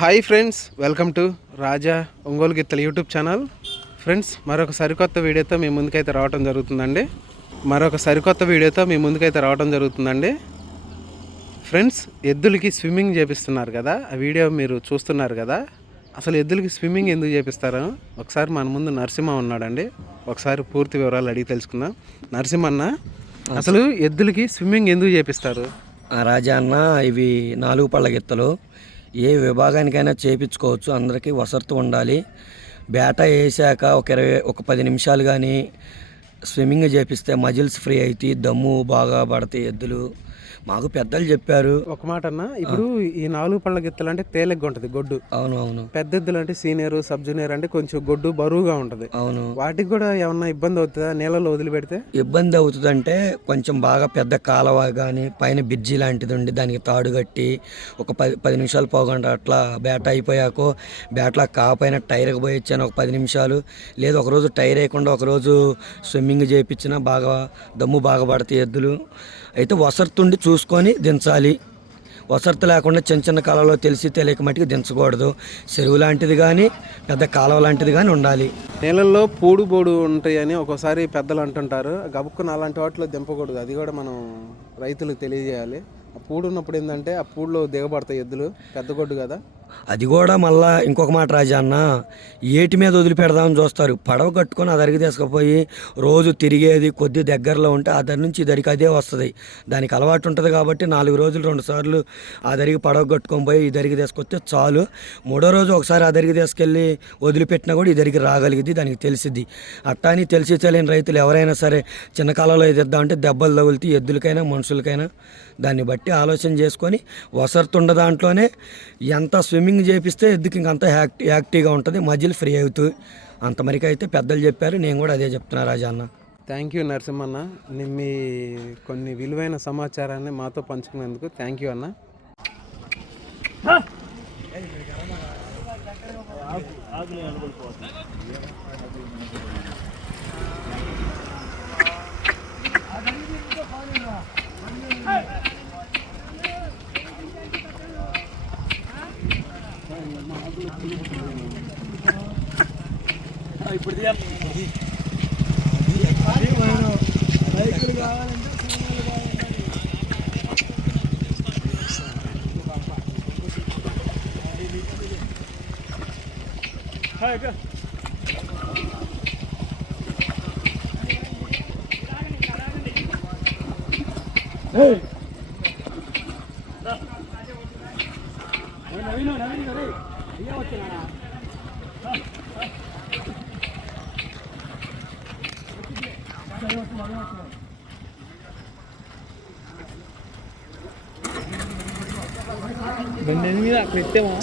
Hi friends welcome to Raja Ongole గిత్తల YouTube channel friends మరొక సరికొత్త వీడియోతో మీ ముందుకైతే రావడం జరుగుతుందండి. మరొక సరికొత్త వీడియోతో మీ ముందుకైతే రావడం జరుగుతుందండి. ఫ్రెండ్స్ ఎద్దులకి స్విమ్మింగ్ చేపిస్తున్నారు కదా ఆ వీడియో మీరు చూస్తున్నారు కదా అసలు ఎద్దులకి స్విమ్మింగ్ ఎందుకు చేపిస్తారో ఒకసారి మన ముందు నరసింహ ఉన్నాడండి. ఒకసారి పూర్తి వివరాలు అడిగి తెలుసుకుందాం. నరసింహన్న అసలు ఎద్దులకి స్విమ్మింగ్ ఎందుకు చేపిస్తారు? ఆ రాజా అన్న ఇవి నాలుగు పళ్ళ గిత్తలు. ఏ విభాగానికైనా చేపించుకోవచ్చు. అందరికీ వసర్తు ఉండాలి. బేట వేసాక ఒక ఇరవై ఒక పది నిమిషాలు కానీ స్విమ్మింగ్ చేపిస్తే మజిల్స్ ఫ్రీ అవుతాయి దమ్ము బాగా పడతాయి ఎద్దులు. మాకు పెద్దలు చెప్పారు. ఒక మాట అన్న ఇప్పుడు ఈ నాలుగు పళ్ళ గిత్తలు అంటే తేలిగ్గా ఉంటుంది గొడ్డు. అవును అవును. పెద్ద ఎద్దులు అంటే సీనియర్ సబ్ జూనియర్ అంటే కొంచెం గొడ్డు బరువుగా ఉంటుంది. అవును. వాటికి కూడా ఏమన్నా ఇబ్బంది అవుతుందా? నీళ్ళలో వదిలిపెడితే? ఇబ్బంది అవుతుందంటే కొంచెం బాగా పెద్ద కాలువ కానీ పైన బిర్జీ లాంటిది ఉండి దానికి తాడు కట్టి ఒక పది పది నిమిషాలు పోగంట అట్లా బేట అయిపోయాకో బేటలా కాపైన టైర్కి పోయి ఇచ్చాను ఒక పది నిమిషాలు. లేదు ఒకరోజు టైర్ వేయకుండా ఒకరోజు స్విమ్మింగ్ చేయించిన బాగా దమ్ము బాగా పడతాయి ఎద్దులు. అయితే వసర్తుండి చూసుకొని దించాలి. వసతి లేకుండా చిన్న చిన్న కాలంలో తెలిసి తెలియక మట్టికి దించకూడదు. చెరువు లాంటిది కానీ పెద్ద కాలువ లాంటిది కానీ ఉండాలి. నీళ్ళల్లో పూడు బోడు ఉంటాయని ఒక్కోసారి పెద్దలు అంటుంటారు. గబుక్కున అలాంటి వాటిలో దింపకూడదు. అది కూడా మనం రైతులకు తెలియజేయాలి. ఆ పూడు ఉన్నప్పుడు ఏంటంటే ఆ పూడులో దిగబడతాయి ఎద్దులు. పెద్ద గొడ్డు కదా. అది కూడా మళ్ళా ఇంకొక మాట రాజా అన్న ఏటి మీద వదిలిపెడదామని చూస్తారు. పడవ కట్టుకొని ఆ దరికి తీసుకుపోయి రోజు తిరిగేది కొద్ది దగ్గరలో ఉంటే ఆ దరి నుంచి దరికి అదే వస్తుంది. దానికి అలవాటు ఉంటుంది కాబట్టి నాలుగు రోజులు రెండు సార్లు ఆ దరికి పడవ కట్టుకొని పోయి ఈ దరికి తీసుకొస్తే చాలు. మూడో రోజు ఒకసారి ఆ దరికి తీసుకెళ్ళి వదిలిపెట్టినా కూడా ఈ దరికి రాగలిగింది దానికి తెలిసిద్ది. అట్టాని తెలిసి తెలియని రైతులు ఎవరైనా సరే చిన్న కాలంలో ఎదిద్దామంటే దెబ్బలు తగులుతాయి ఎద్దులకైనా మనుషులకైనా. దాన్ని బట్టి ఆలోచన చేసుకొని వసరుతుండ దాంట్లోనే ఎంత స్విమ్మింగ్ చేపిస్తే ఎద్దుకి అంత యాక్ట్ యాక్టివ్గా ఉంటుంది? మధ్యలో ఫ్రీ అవుతూ. అంతమరికి అయితే పెద్దలు చెప్పారు. నేను కూడా అదే చెప్తున్నా రాజా అన్న. థ్యాంక్ యూ నరసింహన్న మీ కొన్ని విలువైన సమాచారాన్ని మాతో పంచుకునేందుకు థ్యాంక్ యూ అన్న. ఆగు ఇప్పుడు బైకులు కావాలంటే హాయ్ అక్క Hey! నవీన్ నవీన్ గారు అయ్యా వచ్చినా బండి మీద అక్కడ ఎత్తేమా